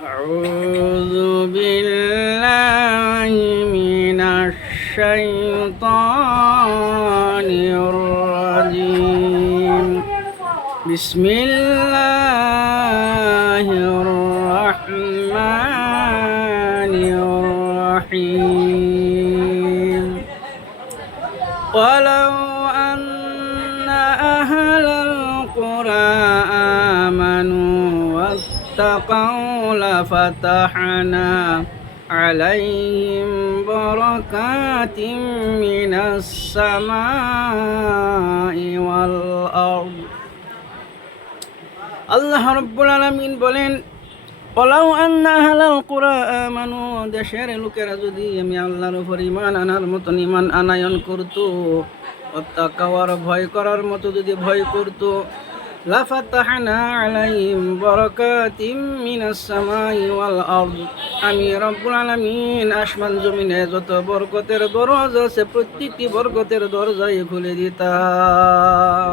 أعوذ بالله من الشيطان الرجيم بسم الله الرحمن الرحيم ولو أن أهل القرى آمنوا واتقوا لفتحنا عليهم بركات من السماء والأرض আল্লাহ রাব্বুল আলামিন বলেন ওলাউ আন্না আহলাল কুরা আমানু দেশের লোকেরা যদি আমি আল্লাহর উপর ঈমান আনার মতন ঈমান আনায়ন করত ওয়াত্তাকাওয়ার ভয় করার মতো যদি ভয় করত লাফাতাহনা আলাইহিম বারাকাতিম মিনাস সামাই ওয়াল আরদ আমি রব্বুল আলামিন আসমান জমিনে যত বরকতের দরজা আছে প্রত্যেকটি বরকতের দরজাই খুলে দিতাম।